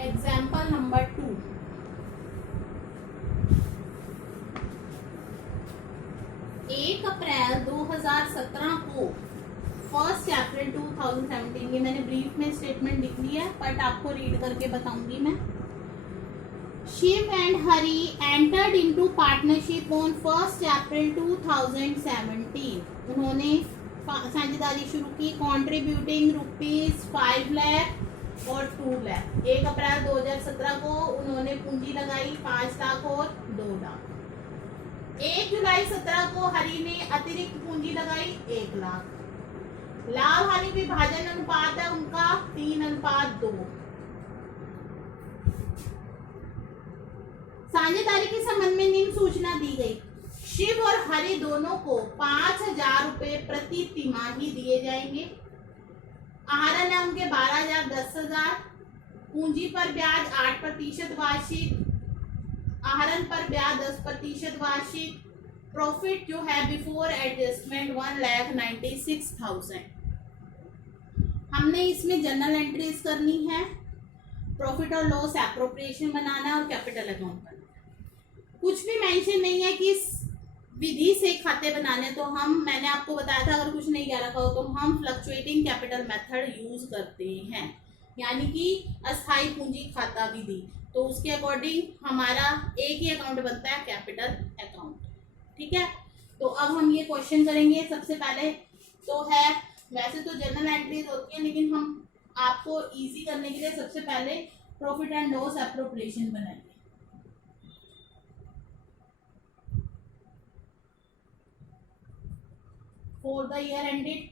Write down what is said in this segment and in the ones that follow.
Example number 2, 1 April 2017 को 1 April 2017, ये मैंने ब्रीफ में स्टेटमेंट लिख लिया है बट आपको रीड करके बताऊंगी मैं। Shiv and Hari entered into partnership on 1 April 2017। उन्होंने साझेदारी शुरू की कॉन्ट्रीब्यूटिंग ₹5 लाख और 2 लाख। 1 अप्रैल 2017 को उन्होंने पूंजी लगाई 5 लाख और 2 लाख। 1 जुलाई 17 को हरी ने अतिरिक्त पूंजी लगाई 1 लाख। लाभ हानि विभाजन अनुपात है उनका 3:2। साझेदारी के संबंध में निम्न सूचना दी गई। शिव और हरि दोनों को 5,000 रुपए प्रति तिमाही दिए जाएंगे। आहरण है उनके 12,000, 10,000। पूंजी पर ब्याज 8% वार्षिक। आहरण पर ब्याज 10% वार्षिक। प्रॉफिट जो है बिफोर एडजस्टमेंट 1,96,000। हमने इसमें जर्नल एंट्रीज करनी है, प्रॉफिट और लॉस एप्रोप्रिएशन बनाना है और कैपिटल अकाउंट करना है। कुछ भी मेंशन नहीं है कि इस विधि से खाते बनाने, तो मैंने आपको बताया था अगर कुछ नहीं कह रखा हो तो हम फ्लक्चुएटिंग कैपिटल मेथड यूज करते हैं, यानी कि अस्थाई पूंजी खाता विधि। तो उसके अकॉर्डिंग हमारा एक ही अकाउंट बनता है, कैपिटल अकाउंट। ठीक है, तो अब हम ये क्वेश्चन करेंगे। सबसे पहले तो है, वैसे तो जनरल एंट्रीज होती है लेकिन हम आपको इजी करने के लिए सबसे पहले प्रॉफिट एंड लॉस एप्रोप्रिएशन बनाएंगे। फॉर द ईयर एंडेड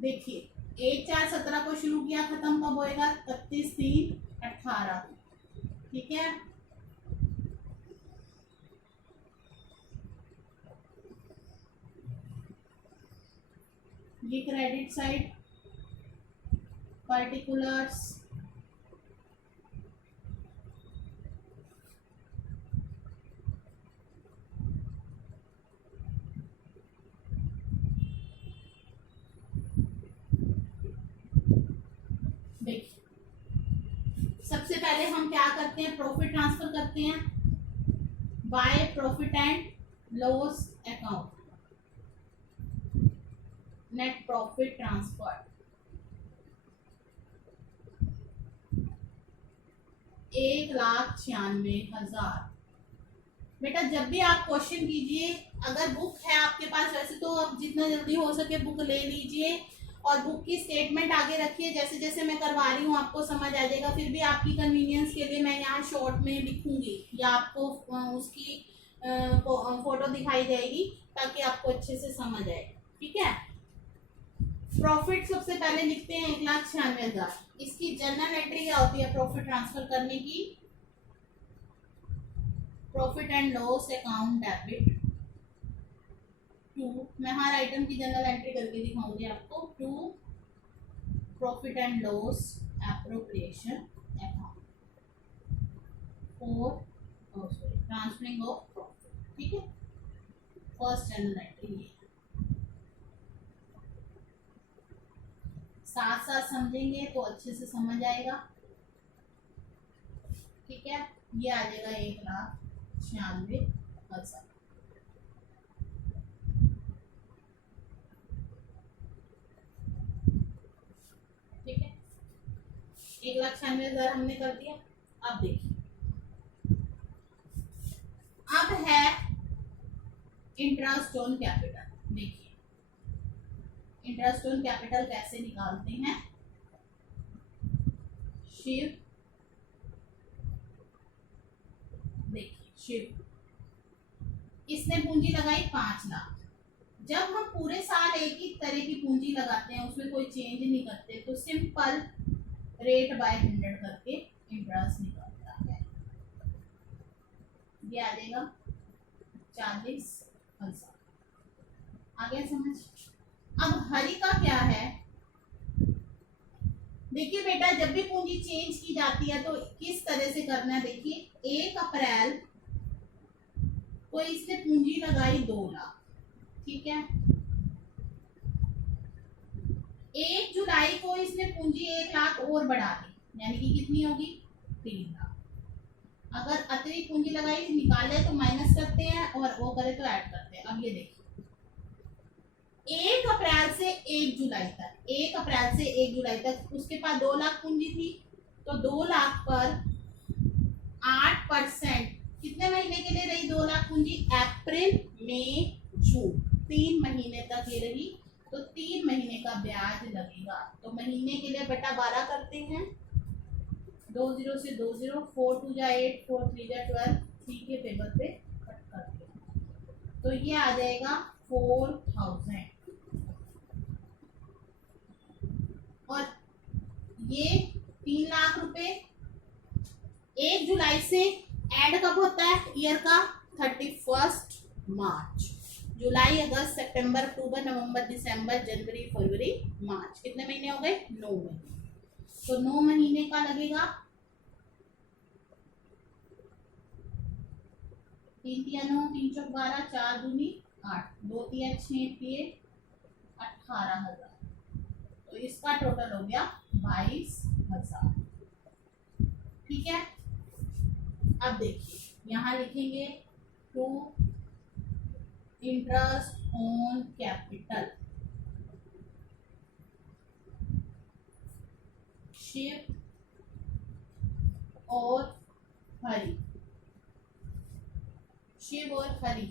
देखिए 1/4/17 को शुरू किया, खत्म कब होएगा? 31/3/18। ठीक है, ये क्रेडिट साइड पर्टिकुलर्स, देखिए सबसे पहले हम क्या करते हैं, प्रॉफिट ट्रांसफर करते हैं by profit and loss account. Net profit transfer 1,96,000। बेटा जब भी आप क्वेश्चन कीजिए, अगर बुक है आपके पास, वैसे तो आप जितना जल्दी हो सके बुक ले लीजिए और बुक की स्टेटमेंट आगे रखिए। जैसे जैसे मैं करवा रही हूँ आपको समझ आ जाएगा। फिर भी आपकी कन्वीनियंस के लिए मैं यहाँ शॉर्ट में लिखूंगी या आपको उसकी फोटो दिखाई जाएगी ताकि आपको अच्छे से समझ आए। ठीक है, प्रॉफिट सबसे पहले लिखते हैं 1,96,000। इसकी जर्नल एंट्री क्या होती है प्रॉफिट ट्रांसफर करने की? Profit and loss account debit to, मैं हर आइटम की जनरल एंट्री करके दिखाऊंगी आपको, to profit and loss appropriation account for transferring of profit. ठीक है, फर्स्ट जनरल एंट्री ये। साथ साथ समझेंगे तो अच्छे से समझ आएगा। ठीक है, ये आ जाएगा 1,96,000। ठीक है, 1,96,000 हमने कर दिया। अब देखिए, अब है इंटरेस्ट ऑन कैपिटल। देखिए इंटरेस्ट ऑन कैपिटल कैसे निकालते हैं। शिव, देखिए शिव इसने पूंजी लगाई 5 लाख। जब हम पूरे साल एक ही तरह की पूंजी लगाते हैं, उसमें कोई चेंज नहीं करते, तो सिंपल रेट बाय 100 करके इंटरेस्ट निकलता है। ये आ जाएगा 40,000। आ गया समझ? अब हरि का क्या है? देखिए बेटा, जब भी पूंजी चेंज की जाती है तो किस तरह से करना है। देखिए 1 अप्रैल को इसने पूंजी लगाई 2 लाख। ठीक है, 1 जुलाई को इसने पूंजी 1 लाख और बढ़ा दी, यानी कि कितनी होगी 3 लाख। अगर अतिरिक्त पूंजी लगाई निकाले तो माइनस करते हैं और वो करे तो ऐड करते हैं। अब ये देखिए 1 अप्रैल से 1 जुलाई तक, 1 अप्रैल से 1 जुलाई तक उसके पास 2 लाख पूंजी थी, तो 2 लाख पर 8% कितने महीने के लिए रही 2 लाख पूंजी? अप्रैल मई जून, 3 महीने तक ये रही, तो 3 महीने का ब्याज लगेगा। तो महीने के लिए बटा 12 करते हैं, 2 0 से 2 0, 4 2 जा 8, 4 3 जा 12, 3 के टेबल पे कट करते हैं, तो ये आ जाएगा 4000। और ये 3 लाख रुपए 1 जुलाई से ऐड कब होता है ईयर का? 31 मार्च। जुलाई, अगस्त, सितंबर, अक्टूबर, नवंबर, दिसंबर, जनवरी, फरवरी, मार्च, कितने महीने हो गए? 9 महीने। तो 9 महीने का लगेगा। 3 तिया 9, 3 चौक 12, 4 दूनी 8, 2 तिया 6 तिये 18,000। तो इसका टोटल हो गया 22,000। ठीक है, अब देखिए यहां लिखेंगे to interest on capital Shiv और हरी। शिव और हरी,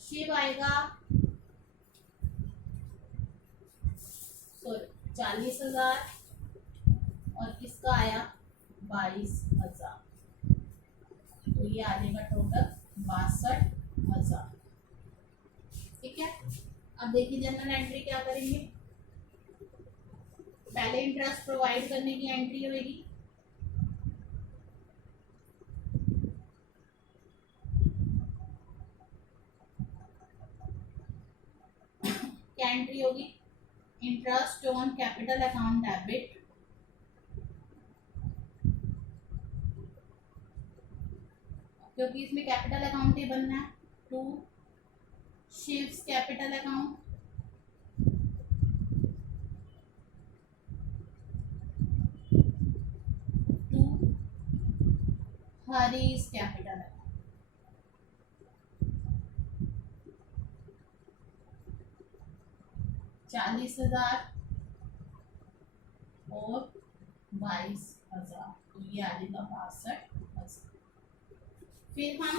शिव आएगा 40,000 और किसका आया 22,000, तो ये आ जाएगा टोटल 62,000। ठीक है, अब देखिए जनरल एंट्री क्या करेंगे। पहले इंटरेस्ट प्रोवाइड करने की एंट्री होगी, क्या एंट्री होगी? Interest on capital account debit, क्योंकि इसमें कैपिटल अकाउंट ही बनना है, to Shiv's capital account, to Hari's capital account. $40,000 और 22,000, तो ये आ जाएगा 62,000। फिर हम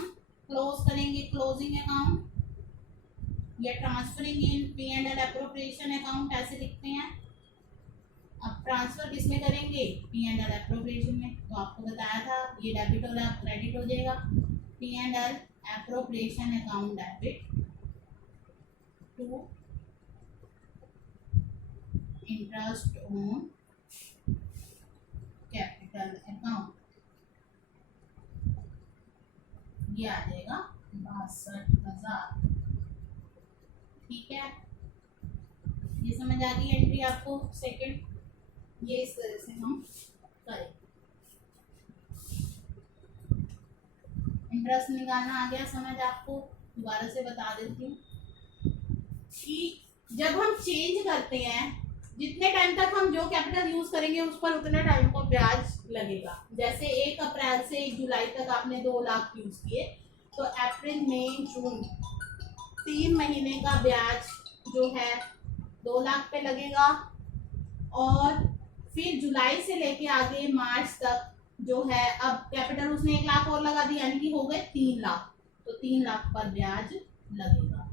क्लोज करेंगे क्लोजिंग अकाउंट या transferring in P and L appropriation account ऐसे लिखते हैं। अब ट्रांसफर किसमें करेंगे? पी एंड एल एप्रोप्रिएशन में। तो आपको बताया था ये डेबिट हो रहा है, क्रेडिट हो जाएगा। P and L appropriation account debit to interest on capital account, ये आ जाएगा 62,000। ठीक है, ये समझ आ गई एंट्री आपको? सेकंड, ये इस तरह से हम करें। इंटरेस्ट निकालना आ गया समझ आपको? दोबारा से बता देती हूँ कि जब हम चेंज करते हैं, जितने टाइम तक हम जो कैपिटल यूज करेंगे उस पर उतने टाइम को ब्याज लगेगा। जैसे 1 अप्रैल से 1 जुलाई तक आपने 2 लाख यूज किए, तो अप्रैल मई जून 3 महीने का ब्याज जो है 2 लाख पे लगेगा। और फिर जुलाई से लेके आगे मार्च तक जो है, अब कैपिटल उसने 1 लाख और लगा दिया, यानी कि हो गए 3 लाख, तो 3 लाख पर ब्याज लगेगा।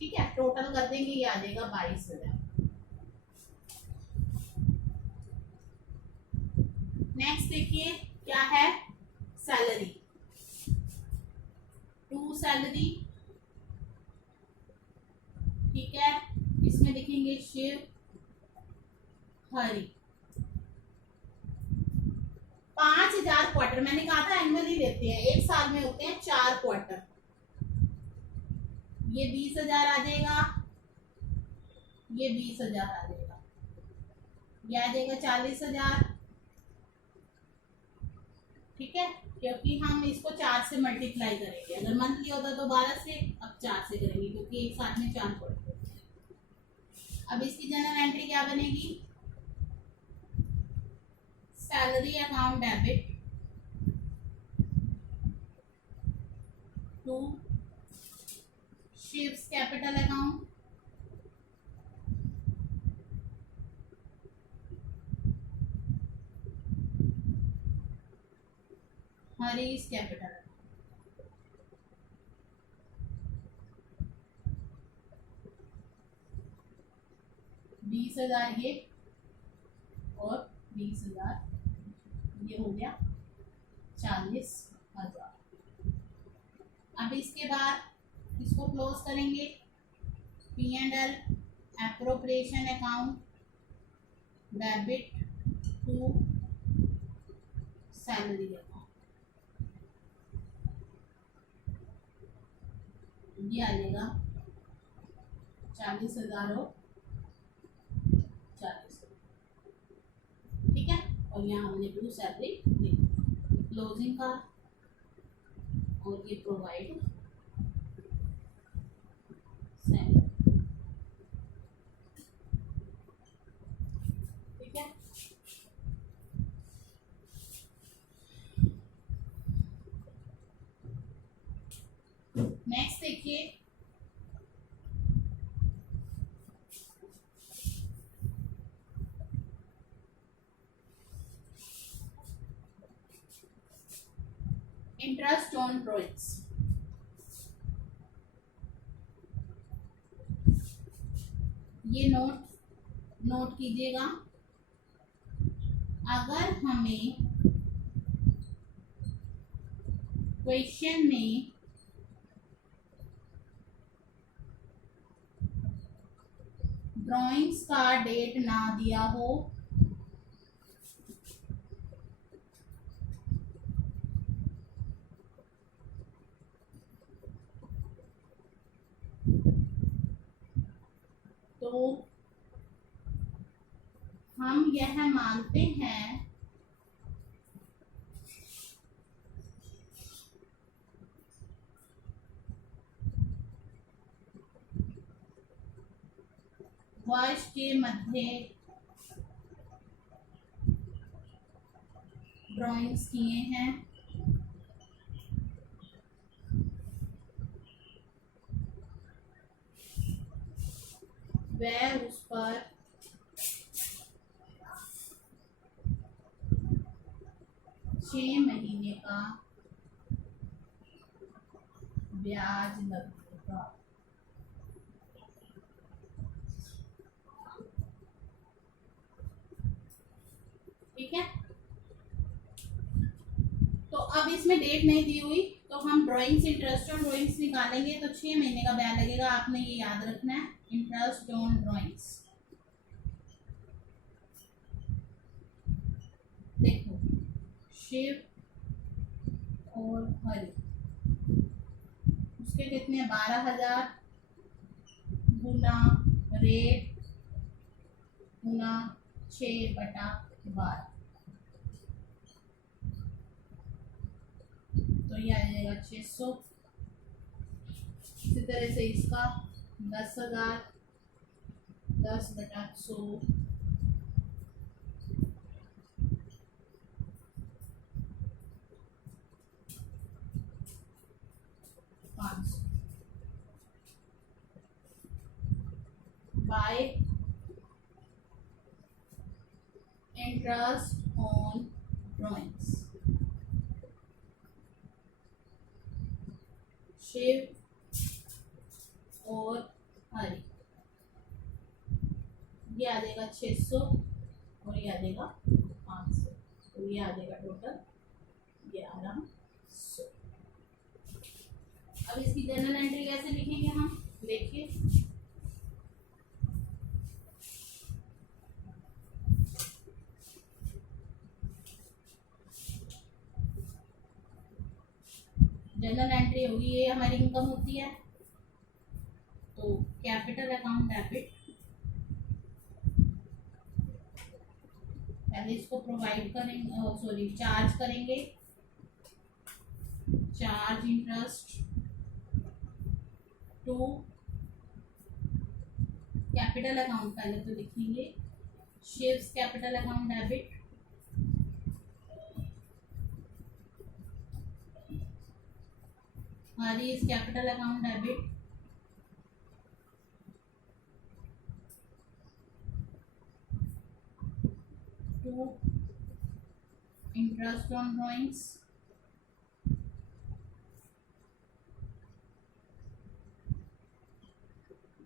ठीक है, टोटल कर देंगे, ये आ जाएगा 22,000। नेक्स्ट देखिए क्या है, सैलरी, टू सैलरी। ठीक है, इसमें लिखेंगे शिव हरी। 5,000 क्वार्टर, मैंने कहा था एनुअली लेते हैं, 1 साल में होते हैं 4 क्वार्टर। ये 20,000 आ जाएगा, ये 20,000 आ जाएगा, ये आ जाएगा 40,000। ठीक है, क्योंकि हम इसको 4 से मल्टीप्लाई करेंगे। अगर मंथली होता तो 12 से, अब 4 से करेंगे क्योंकि एक साथ में 4 पड़ते हैं। अब इसकी जनरल एंट्री क्या बनेगी? Salary account debit to Shiv's capital account Harish capital. 20,000 ये और 20,000 ये हो गया 40,000। अब इसके बाद इसको क्लोज करेंगे। P&L appropriation account debit to salary account, ये आ जाएगा 40,000 और 40। ठीक है, और यहाँ हमने टू सैलरी दी, क्लोजिंग का और ये प्रोवाइड सैलरी। ठीक है, नेक्स्ट देखिए इंटरेस्ट ऑन ड्रॉइंग्स। ये नोट कीजिएगा, अगर हमें क्वेश्चन में ड्राइंग्स का डेट ना दिया हो तो हम यह मानते हैं वर्ष के मध्य ड्राइंग्स किए हैं, वह उस पर छह महीने का ब्याज लगेगा। ठीक है, तो अब इसमें डेट नहीं दी हुई तो हम ड्राइंग्स इंटरेस्ट ऑन ड्राइंग्स निकालेंगे तो 6 महीने का ब्याज लगेगा। आपने ये याद रखना है, इंटरेस्ट ऑन ड्राइंग्स। देखो शिव और हरि, उसके कितने 12,000 गुना रेट गुना 6/12, तो ये आ जाएगा 600। इसी तरह से इसका 10,000 10/100 500 by interest on drawings. Shiv और हरि, ये आ जाएगा 600 और ये आ जाएगा 500, तो ये आ जाएगा टोटल 1100। अब इसकी जर्नल एंट्री कैसे लिखेंगे हम, देखिए जनरल एंट्री होगी, ये हमारी इनकम होती है, तो कैपिटल अकाउंट डेबिट, पहले इसको प्रोवाइड करेंगे, सॉरी चार्ज करेंगे, charge interest to capital capital account पहले तो लिखेंगे, Shiv's capital account debit, Hari's capital account debit, to interest on drawings,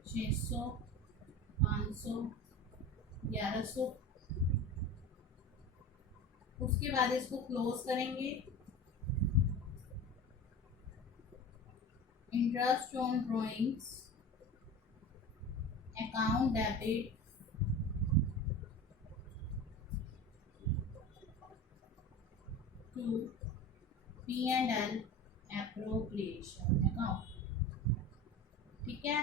600, 500, 1100। उसके बाद इसको क्लोज करेंगे, interest on drawings account debit to P&L appropriation account. ठीक है,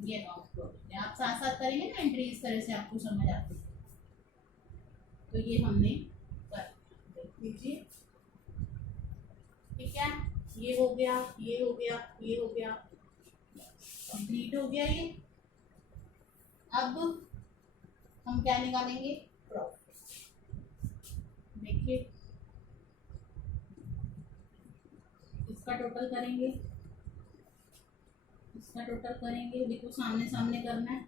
ये अकाउंट क्लोज। आप साथ साथ करेंगे ना एंट्री, इस तरह से आपको समझ आती है। तो ये हमने कर देख लीजिए। ठीक है, ये हो गया, ये हो गया, ये हो गया, कंप्लीट हो गया ये। अब हम क्या निकालेंगे, प्रॉफिट। देखिए इसका टोटल करेंगे, इसका टोटल करेंगे, देखो सामने सामने करना है।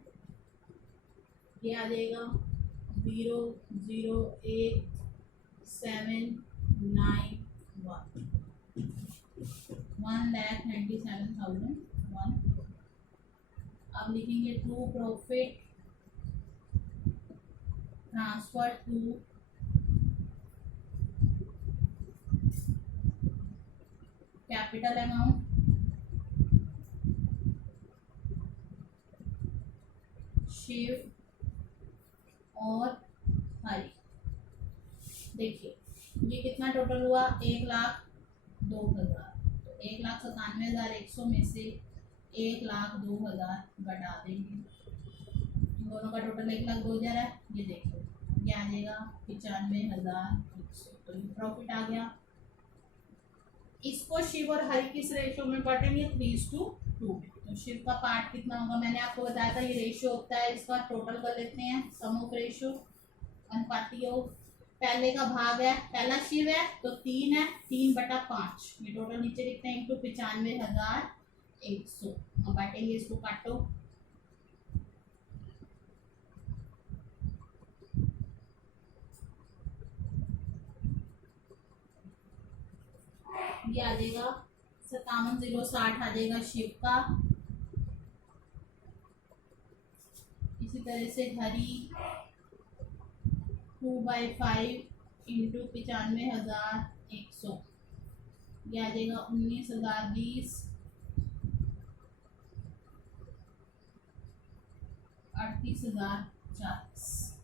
ये आ जाएगा 0,0,8,791, 1,97,001। अब लिखेंगे to profit transfer to capital account, Shiv और हरी। देखिए ये कितना टोटल हुआ, 1,02,000। तो 1,97,100 में से 1,02,000 घटा देंगे। इन दोनों का टोटल 1,02,000 है। ये देखो ये आ जाएगा 95,100। तो ये प्रॉफिट आ गया। इसको शिव और हरि किस रेशो में बांटेंगे, 3:2। तो शिव का पार्ट कितना होगा, मैंने आपको बताया था ये रेशियो होता है। इसका टोटल कर लेते हैं, सम ऑफ रेशियो अनुपाती योग। पहले का भाग है, पहला शिव है तो 3 है, 3/5। ये टोटल नीचे लिखते हैं, इंटू 95,100। अब बांटेंगे, इसको काटो। ये आ जाएगा 57,060 आ जाएगा शिव का। इसी तरह से हरी 2/5 इंटू 95,100। ये आ जाएगा 19,020, 38,040।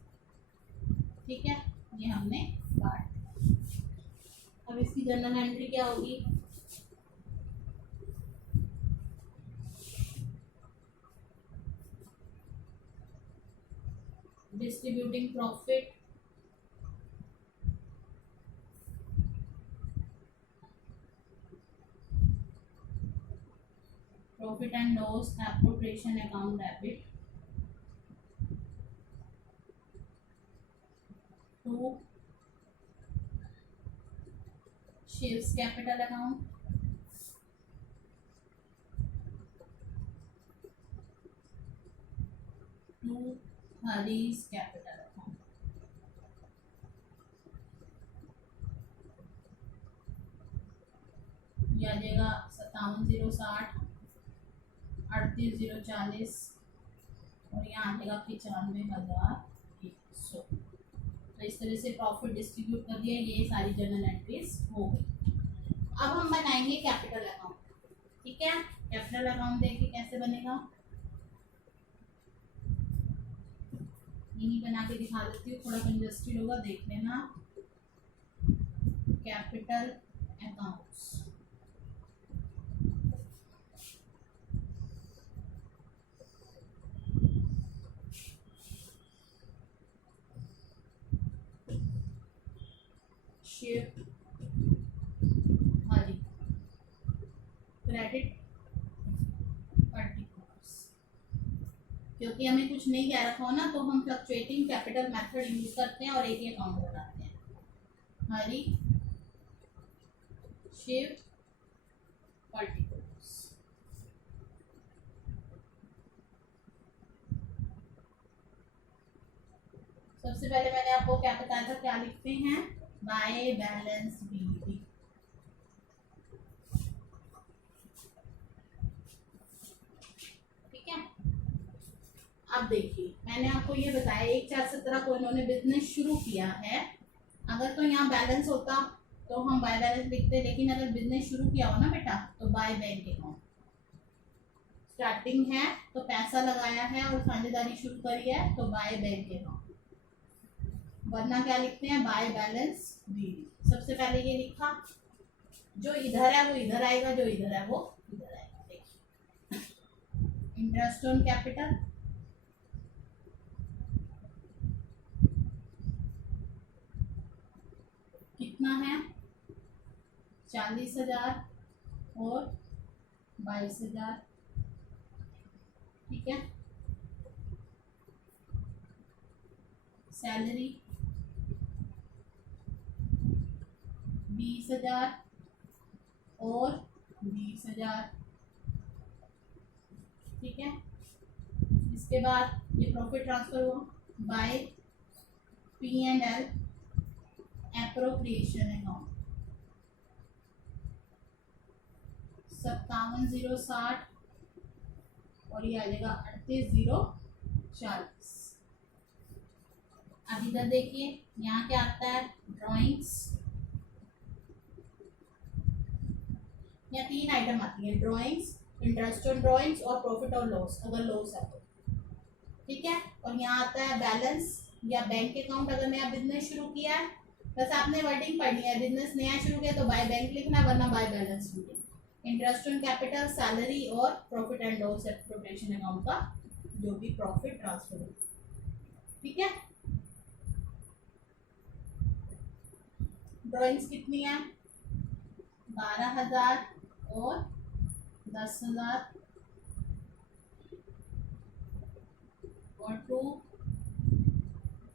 ठीक है, ये हमने काट। अब इसकी जनरल एंट्री क्या होगी, distributing profit profit and loss appropriation account debit to Shiv's capital account to Hari's capital account. ये आ जाएगा 57,060, 38,040 और यहाँ आ जाएगा 95,100। तो इस तरह से प्रॉफिट डिस्ट्रीब्यूट कर दिया। ये सारी जर्नल एंट्रीज हो गई। अब हम बनाएंगे कैपिटल अकाउंट। ठीक है, कैपिटल अकाउंट देखिए कैसे बनेगा, यही बना के दिखा देती हूँ, थोड़ा कंजस्टेड होगा, देख लेना। कैपिटल अकाउंट्स, शिव हरी, क्रेडिट पर्टिकुलर्स, क्योंकि हमें कुछ नहीं कह रखा हो ना, तो हम फ्लक्चुएटिंग कैपिटल मेथड यूज करते हैं और एक ही अकाउंट बनाते हैं। हरी, शिव, पर्टिकुलर्स। सबसे पहले मैंने आपको क्या बताया था, क्या लिखते हैं, बाय बैलेंस बीडी। ठीक है, अब देखिए मैंने आपको ये बताया 1417 को इन्होंने बिजनेस शुरू किया है। अगर तो यहाँ बैलेंस होता तो हम बाय बैलेंस लिखते, लेकिन अगर बिजनेस शुरू किया हो ना बेटा तो बाय बैंक अकाउंट। स्टार्टिंग है तो पैसा लगाया है और साझेदारी शुरू करी है तो बाय बैंक अकाउंट, वरना क्या लिखते हैं, बाय बैलेंस बीडी। सबसे पहले ये लिखा, जो इधर है वो इधर आएगा, जो इधर है वो इधर आएगा। देखिए, इंटरेस्ट ऑन कैपिटल, कितना है, 40,000 और 22,000। ठीक है, सैलरी 20,000 और 20,000। ठीक है, इसके बाद ये प्रॉफिट ट्रांसफर हुआ बाय P&L एप्रोप्रिएशन अकाउंट 57,060 और ये आ जाएगा 38,040। अब इधर देखिए यहाँ क्या आता है, ड्राइंग्स। यहाँ 3 आइटम आती है, ड्राइंग्स, इंटरेस्ट ऑन ड्राइंग्स और प्रॉफिट और लॉस, अगर लॉस है तो। ठीक है, और यहाँ आता है बैलेंस या बैंक अकाउंट, अगर नया बिजनेस शुरू किया है। बस आपने वर्डिंग पढ़नी है, बिजनेस नया शुरू किया तो बाय बैंक लिखना, वरना बाय बैलेंस लिखना। इंटरेस्ट ऑन कैपिटल, सैलरी और profit and loss appropriation account का जो भी प्रॉफिट ट्रांसफर हो। ठीक है, ड्राइंग्स कितनी है, 12,000 और 10,000 और 2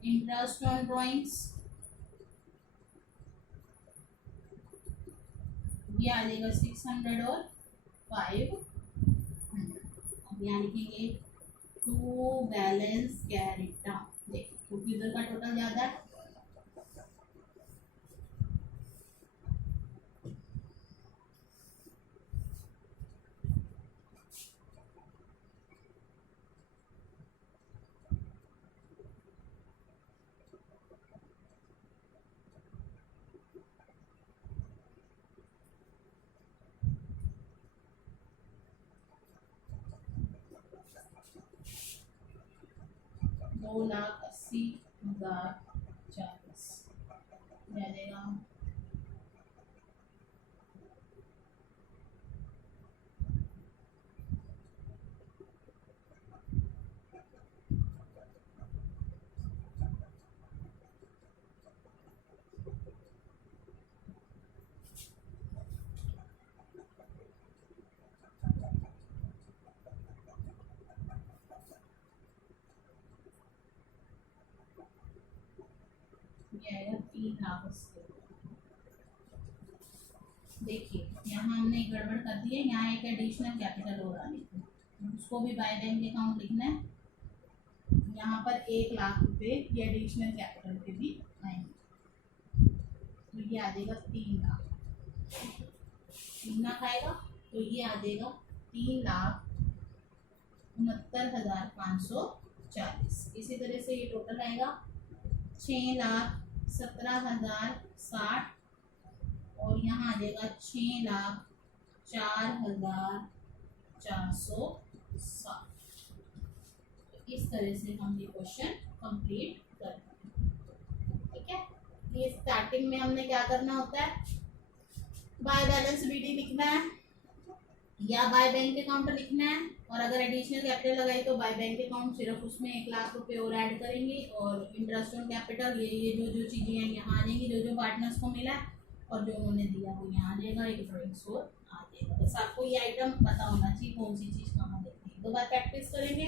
इंटरेस्ट ऑन ड्राइंग्स, ये आ जाएगा 600 और 500। अब यहाँ लिखेंगे 2 बैलेंस कैरिड डाउन। देखिए क्योंकि इधर का टोटल ज्यादा है, दो 2,80,040 आ जाएगा। आएगा 3,80,000। देखिए यहाँ हमने गड़बड़ कर दी है, यहाँ एक एडिशनल कैपिटल और आनी थी, उसको भी बाय बैंक अकाउंट लिखना है। यहाँ पर 1,00,000 रुपये ये एडिशनल कैपिटल के भी आएंगे, तो ये आ जाएगा 3,00,000। 3,00,000 आएगा तो ये आ जाएगा 3,69,540। इसी तरह से ये टोटल आएगा 6,17,060 और यहाँ आ जाएगा 6,04,460। इस तरह से हम ये क्वेश्चन कंप्लीट करते हैं। ठीक है, ये स्टार्टिंग में हमने क्या करना होता है, बाय बैलेंस बीडी लिखना है या बाय बैंक अकाउंट लिखना है, और अगर एडिशनल कैपिटल लगाई तो बाय बैंक अकाउंट, सिर्फ उसमें 1,00,000 रुपये और ऐड करेंगे, और इंटरेस्ट ऑन कैपिटल ये जो चीज़ें हैं यहाँ आ जाएंगी, जो पार्टनर्स को मिला है और जो उन्होंने दिया वो यहाँ आ जाएगा, एक ड्राइंग्स और आ जाएगा। बस आपको ये आइटम पता होना चाहिए कौन सी चीज़ कहाँ देखनी है। 2 बार प्रैक्टिस करेंगे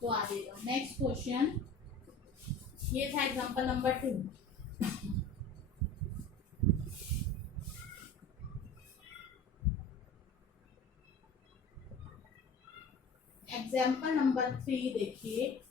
तो इसको आ देगा। नेक्स्ट क्वेश्चन, ये था एग्जांपल नंबर 2। एग्जाम्पल नंबर 3 देखिए।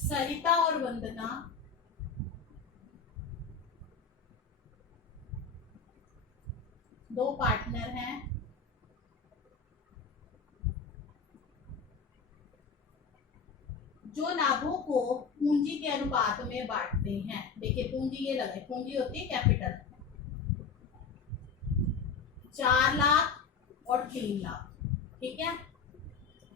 सरिता और वंदना दो पार्टनर हैं। जो लाभों को पूंजी के अनुपात में बांटते हैं। देखिए पूंजी ये लगे, पूंजी होती है कैपिटल, 4 लाख और 3 लाख, ठीक है।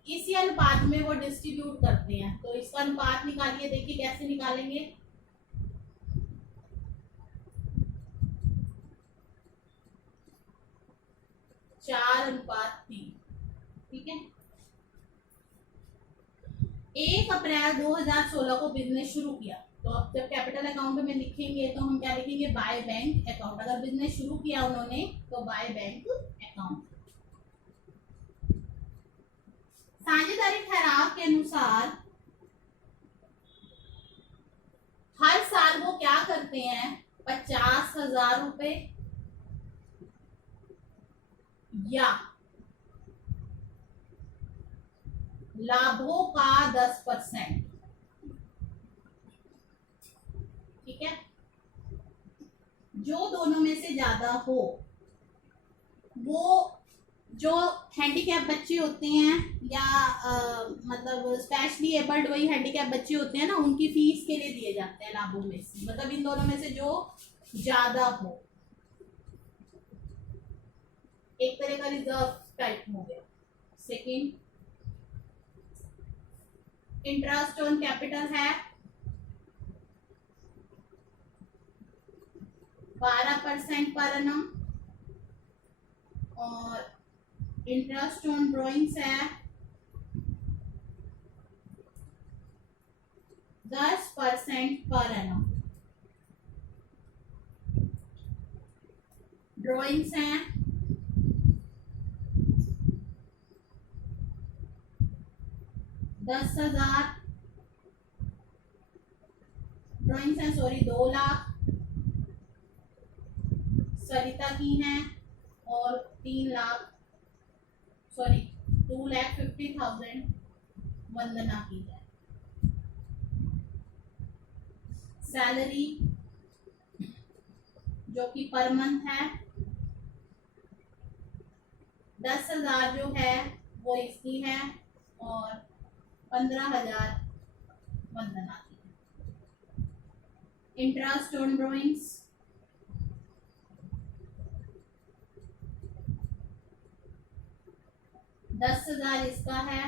इसी अनुपात में वो डिस्ट्रीब्यूट करते हैं। तो इसका अनुपात निकालिए, देखिए कैसे निकालेंगे। 4:3, ठीक है। 1 अप्रैल 2016 को बिजनेस शुरू किया। तो अब जब कैपिटल अकाउंट में लिखेंगे तो हम क्या लिखेंगे, बाय बैंक अकाउंट। अगर बिजनेस शुरू किया उन्होंने तो बाय बैंक अकाउंट। साझेदारी ठहराव के अनुसार हर साल वो क्या करते हैं, 50,000 रुपए या लाभों का 10%, ठीक है। जो दोनों में से ज्यादा हो, वो जो हैंडीकैप बच्चे होते हैं या मतलब स्पेशली एबल्ड वही हैंडीकैप बच्चे होते हैं ना, उनकी फीस के लिए दिए जाते हैं लाभों में से। मतलब इन दोनों में से जो ज्यादा हो, एक तरह का रिजर्व टाइप हो गया। सेकंड, इंटरेस्ट ऑन कैपिटल है 12% पर एनम, और इंटरेस्ट ऑन ड्रॉइंग्स है 10% पर एनम। ड्रॉइंग्स हैं 10,000, ड्रॉइंग्स हैं 2 लाख सरिता की हैं, और 2,50,000 वंदना की है। सैलरी जो कि पर मंथ है 10,000 जो है वो इसकी है, और 15,000 वंदना की। इंटरेस्ट ऑन ड्रॉइंग्स 10,000 इसका है,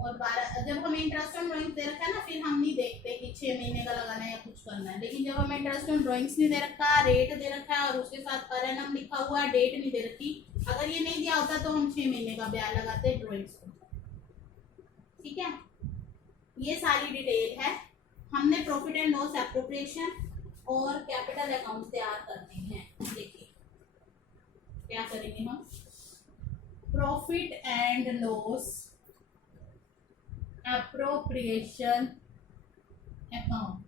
और 12। जब हमें इंटरेस्ट ऑन ड्रॉइंग्स दे रखा है ना, फिर हम नहीं देखते कि 6 महीने का लगाना है या कुछ करना है। लेकिन जब हमें इंटरेस्ट ऑन ड्रॉइंग्स नहीं दे रखा, रेट दे रखा है और उसके साथ पर एनम लिखा हुआ है, डेट नहीं दे रखी, अगर ये नहीं दिया होता तो हम 6 महीने का ब्याज लगाते ड्रॉइंग्स को, ठीक है। ये सारी डिटेल है। हमने प्रॉफिट एंड लॉस एप्रोप्रिएशन और कैपिटल अकाउंट तैयार करने हैं। देखिए क्या करेंगे हम, profit and loss appropriation account.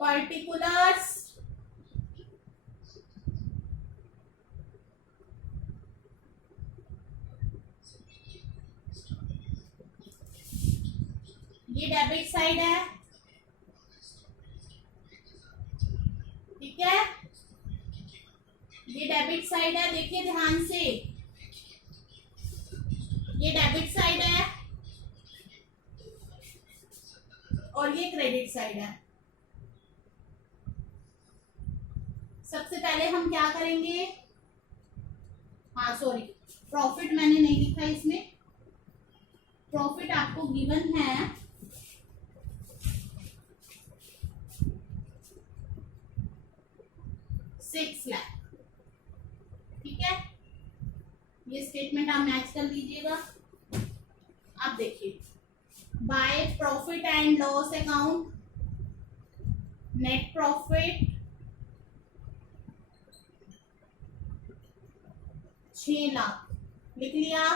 Particulars ये डेबिट साइड है, ठीक है। ये डेबिट साइड है, देखिए ध्यान से, ये डेबिट साइड है और ये क्रेडिट साइड है। सबसे पहले हम क्या करेंगे, हाँ सॉरी, प्रॉफिट मैंने नहीं लिखा इसमें, प्रॉफिट आपको गिवन है 6 लाख। ठीक है, ये स्टेटमेंट आप मैच कर लीजिएगा। अब देखिए, by profit and loss account, net profit 6 lakh लिख लिया।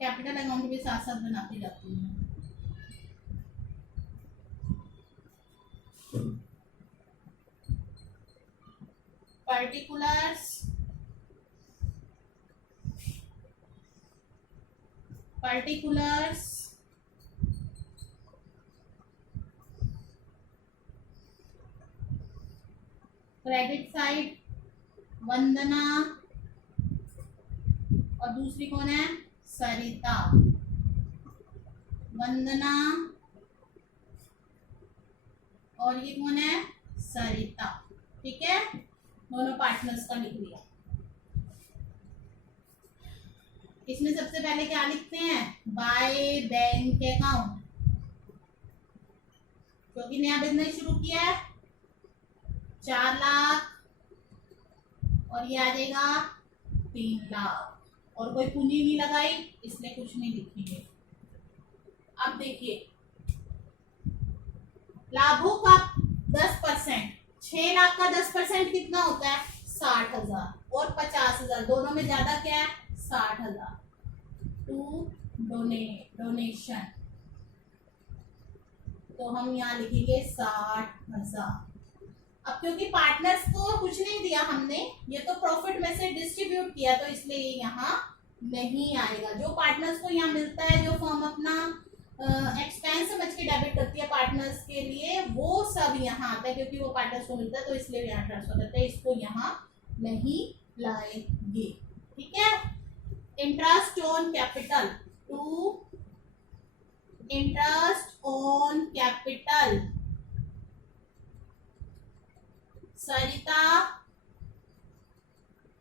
कैपिटल अकाउंट भी साथ साथ बनाती जाती हूँ। पर्टिकुलर्स, पर्टिकुलर्स क्रेडिट साइड वंदना, और दूसरी कौन है, सरिता। वंदना और ये कौन है, सरिता। ठीक है, दोनों पार्टनर्स का लिख लिया। इसमें सबसे पहले क्या लिखते हैं, बाय बैंक अकाउंट, क्योंकि नया बिजनेस शुरू किया है, 4 लाख, और ये आ जाएगा 3 लाख, और कोई पूंजी नहीं लगाई इसलिए कुछ नहीं लिखेंगे। अब देखिए, लाभों का 10%, 6 लाख का 10% कितना होता है, 60,000, और 50,000, दोनों में ज्यादा क्या है, 60,000 टू डोनेशन, तो हम यहाँ लिखेंगे 60,000। अब क्योंकि पार्टनर्स को कुछ नहीं दिया हमने, ये तो प्रॉफिट में से डिस्ट्रीब्यूट किया, तो इसलिए ये यहाँ नहीं आएगा। जो पार्टनर्स को यहाँ मिलता है, जो फर्म अपना एक्सपेंस समझ के डेबिट करती है पार्टनर्स के लिए, वो सब यहाँ आता है, क्योंकि वो पार्टनर्स को मिलता है, तो इसलिए यहाँ ट्रांसफर करते हैं, इसको यहाँ नहीं लाएंगे। ठीक है, interest on capital, to interest on capital, Sarita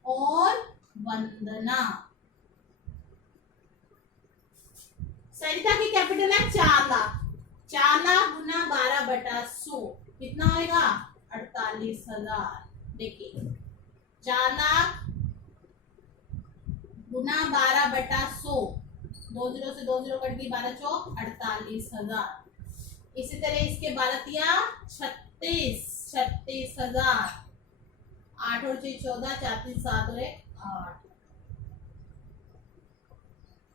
और वंदना। सरिता की कैपिटल है 4 लाख, 4 लाख गुना 12/100 कितना होएगा, 48,000। देखिए, 4 लाख गुना 12/100, 2 0 से 2 0 कट गई, 12 चौक 48,000। इसी तरह इसके 12 36,000, 8 और 6 14, 4 3 7 और 1 8।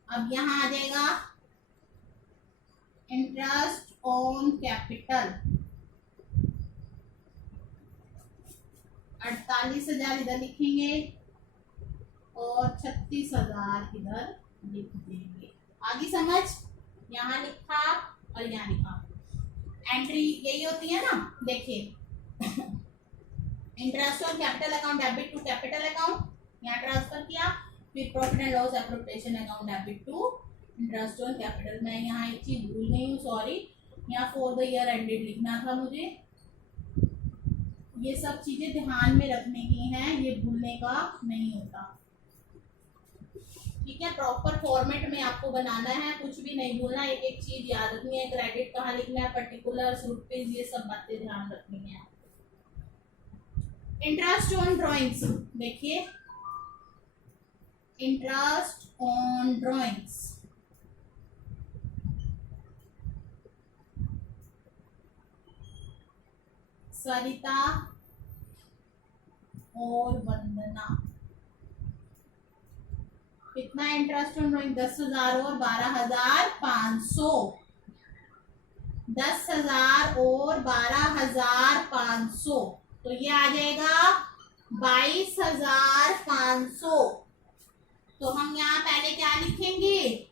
अब यहाँ आ जाएगा इंटरेस्ट ऑन कैपिटल, 48,000 इधर लिखेंगे और 36,000 इधर लिख देंगे। आगे समझ, यहाँ लिखा और यहाँ लिखा, एंट्री यही होती है ना। देखिए, interest on capital account debit to capital account, यहाँ ट्रांसफर किया, फिर profit and loss appropriation account debit to interest on capital. मैं यहाँ एक चीज भूल गई हूँ, सॉरी, यहाँ फॉर द ईयर एंडेड लिखना था मुझे। ये सब चीजें ध्यान में रखने की हैं, ये भूलने का नहीं होता। ठीक है, प्रॉपर फॉर्मेट में आपको बनाना है, कुछ भी नहीं भूलना, एक एक चीज याद रखनी है, क्रेडिट कहाँ लिखना है, पर्टिकुलर्स, रुपीज, ये सब बातें ध्यान रखनी है। इंटरेस्ट ऑन ड्रॉइंग्स, देखिए, इंटरेस्ट ऑन ड्रॉइंग्स, सरिता और वंदना। कितना इंटरेस्ट ऑन ड्रॉइंग, 10,000 और 12,500, 10,000 और 12,500, तो ये आ जाएगा 22,500। तो हम यहाँ पहले क्या लिखेंगे,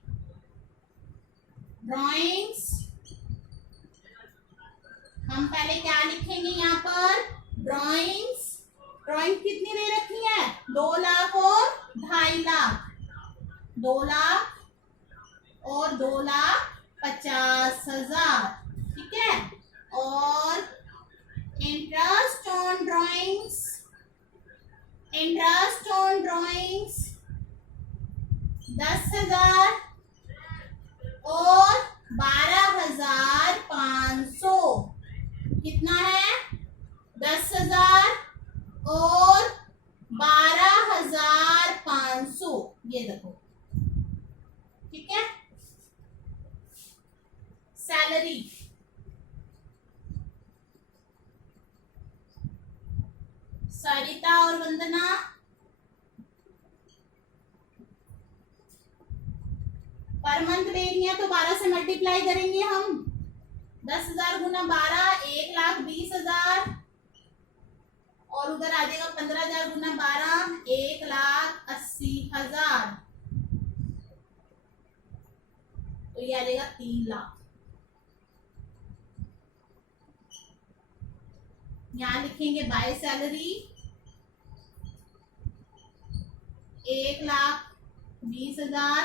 ड्रॉइंग्स, हम पहले क्या लिखेंगे यहाँ पर, ड्रॉइंग्स। ड्रॉइंग कितनी दे रखी है, 2 लाख और 2.5 लाख, 2 लाख और 2,50,000। ठीक है, और interest on on drawings, interest on drawings 10,000 और 12,500। कितना है? 10,000 और 12,500। ये देखो, ठीक है। सैलरी सरिता और वंदना पर मंथ ले रही है तो 12 से मल्टीप्लाई करेंगे हम। 10,000 गुना 12 1,20,000 और उधर आ जाएगा 15,000 गुना 12 1,80,000। तो ये आ जाएगा 3 लाख। यहां लिखेंगे बाय सैलरी 1,20,000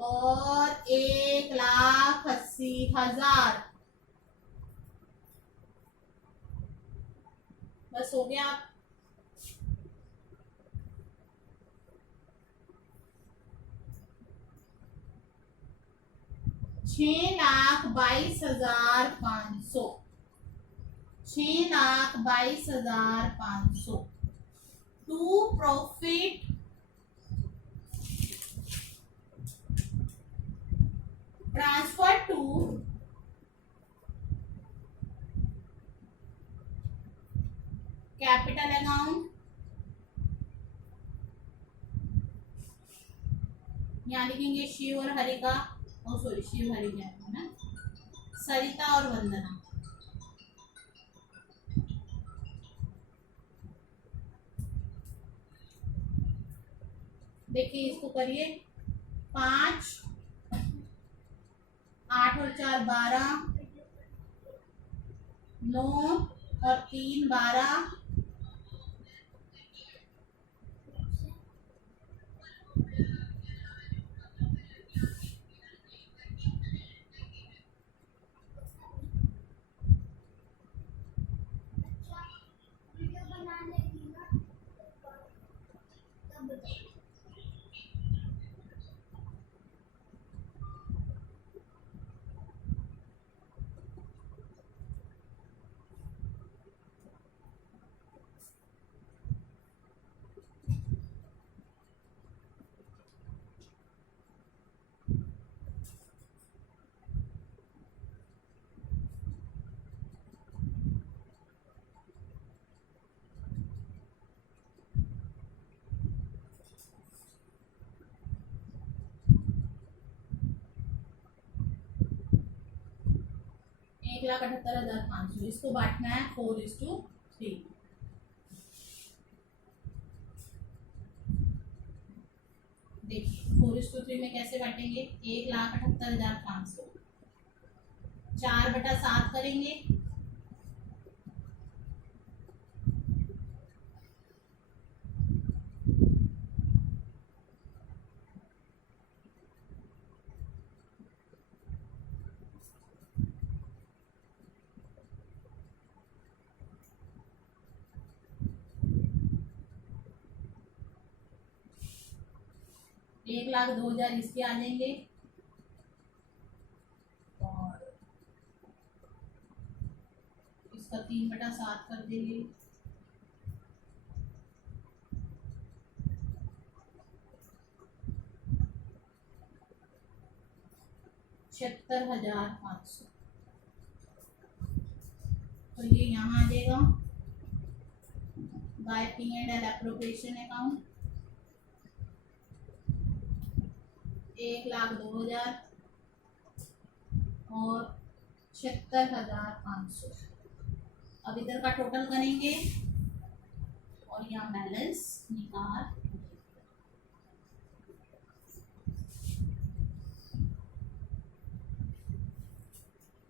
और 1,80,000। बस हो गया। 6,22,500 6,22,500 to profit transfer to capital account. यहाँ लिखेंगे शिव और हरि का, सॉरी शिव हरि है ना, सरिता और वंदना। देखिए इसको करिए। 5 8 और 4 12 9 और 3 12 1,78,500। इसको बांटना है 4:3। देखिए 4:3 में कैसे बांटेंगे? 1,78,500 4/7 करेंगे। एक 1,02,000 इसके आ जाएंगे और इसका 3/7 कर देंगे। $76,500। तो ये यहाँ आ जाएगा बाय P&L एप्रोप्रिएशन अकाउंट 1,02,000 और 76,500। अब इधर का टोटल करेंगे और यहाँ बैलेंस निकाल।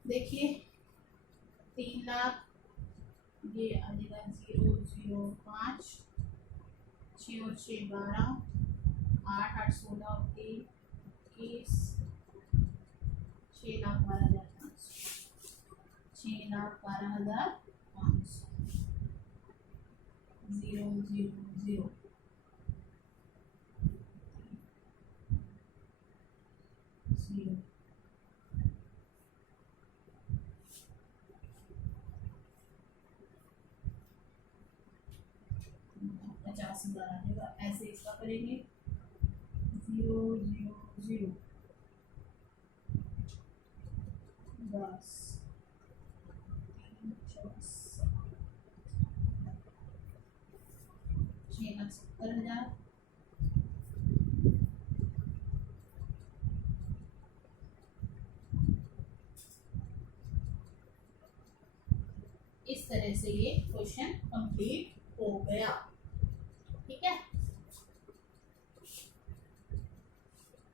देखिए 3 लाख, ये आ जाएगा 0,05 6 और 6 12 8 8 16 और 21 6,12,500 6,12,500। 0 0 50 बार आ जाएगा। ऐसे इसका करेंगे 0 0 0 10 6,70,000 इस तरह से ये क्वेश्चन कंप्लीट हो गया। ठीक है,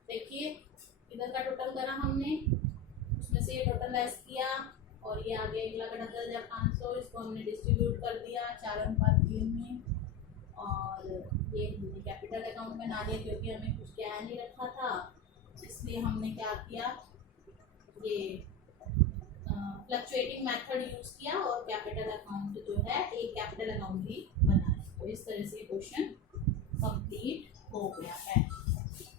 देखिए इधर का टोटल करा हमने, उसमें से ये टोटल लेस किया और ये आ गया 1,78,500। इसको हमने डिस्ट्रीब्यूट कर दिया 4:3 में और ये हमने कैपिटल अकाउंट में ना लिया क्योंकि हमें कुछ क्या नहीं रखा था, इसलिए हमने क्या किया, ये फ्लक्चुएटिंग मेथड यूज किया और कैपिटल अकाउंट जो है एक कैपिटल अकाउंट भी